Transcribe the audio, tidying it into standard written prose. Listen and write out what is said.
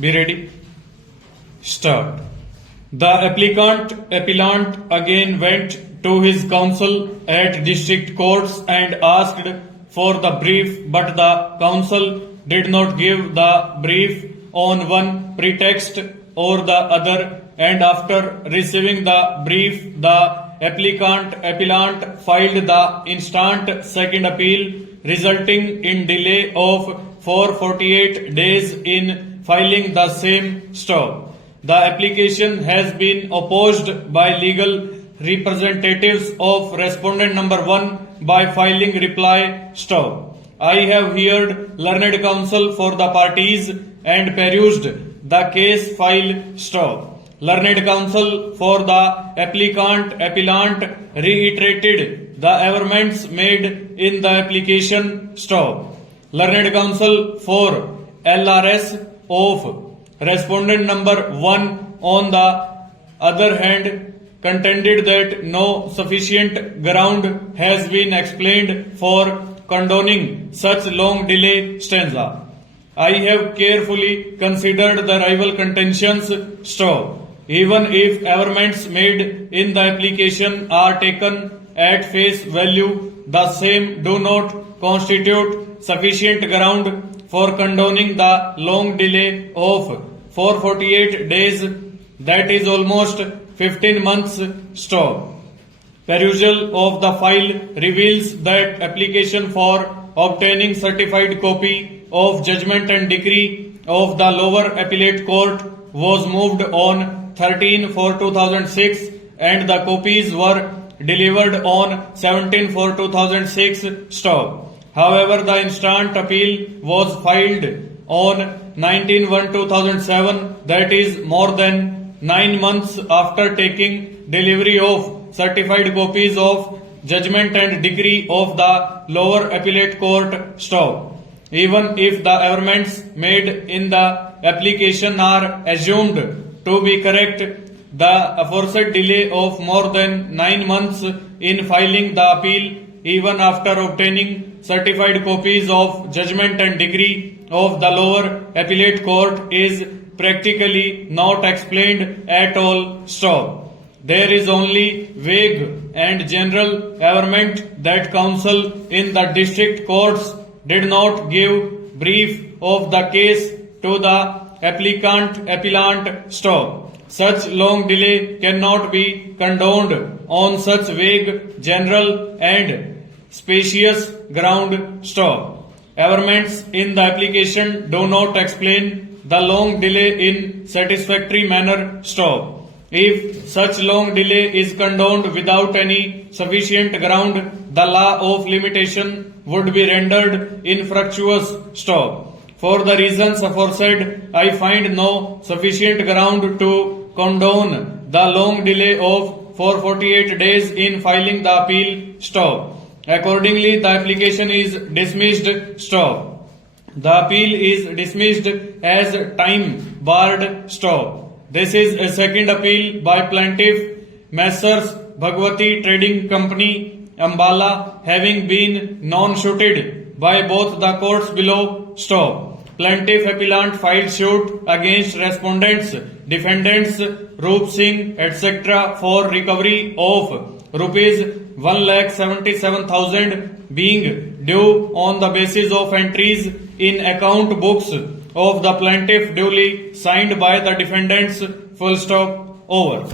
Be ready. Start. The appellant again went to his counsel at district courts and asked for the brief, but the counsel did not give the brief on one pretext or the other, and after receiving the brief, the appellant filed the instant second appeal, resulting in delay of 448 days in filing the same stop. The application has been opposed by legal representatives of respondent number 1 by filing reply stop. I have heard learned counsel for the parties and perused the case file stop. Learned counsel for the appellant reiterated the averments made in the application stop. Learned counsel for LRS of respondent number 1 on the other hand contended that no sufficient ground has been explained for condoning such long delay stanza. I have carefully considered the rival contentions stop. Even if averments made in the application are taken at face value, the same do not constitute sufficient ground for condoning the long delay of 448 days, that is almost 15 months stop. Perusal of the file reveals that application for obtaining certified copy of judgment and decree of the lower appellate court was moved on 13/4/2006 and the copies were delivered on 17/4/2006 stop. However, the instant appeal was filed on 19/1/2007, that is more than 9 months after taking delivery of certified copies of judgment and decree of the lower appellate court stop. Even if the averments made in the application are assumed to be correct, the aforesaid delay of more than 9 months in filing the appeal, even after obtaining certified copies of judgment and decree of the lower appellate court, is practically not explained at all stop. There is only vague and general averment that counsel in the district courts did not give brief of the case to the appellant stop. Such long delay cannot be condoned on such vague, general and specious ground stop. Averments in the application do not explain the long delay in satisfactory manner stop. If such long delay is condoned without any sufficient ground, the law of limitation would be rendered infructuous stop. For the reasons aforesaid, I find no sufficient ground to condone the long delay of 448 days in filing the appeal stop. Accordingly, the application is dismissed stop. The appeal is dismissed as time barred stop. This is a second appeal by plaintiff Messrs. Bhagwati Trading Company, Ambala, having been non-suited by both the courts below stop. Plaintiff appellant filed suit against respondents, defendants Roop Singh, etc. for recovery of rupees 1,77,000 being due on the basis of entries in account books of the plaintiff duly signed by the defendants. Full stop. Over.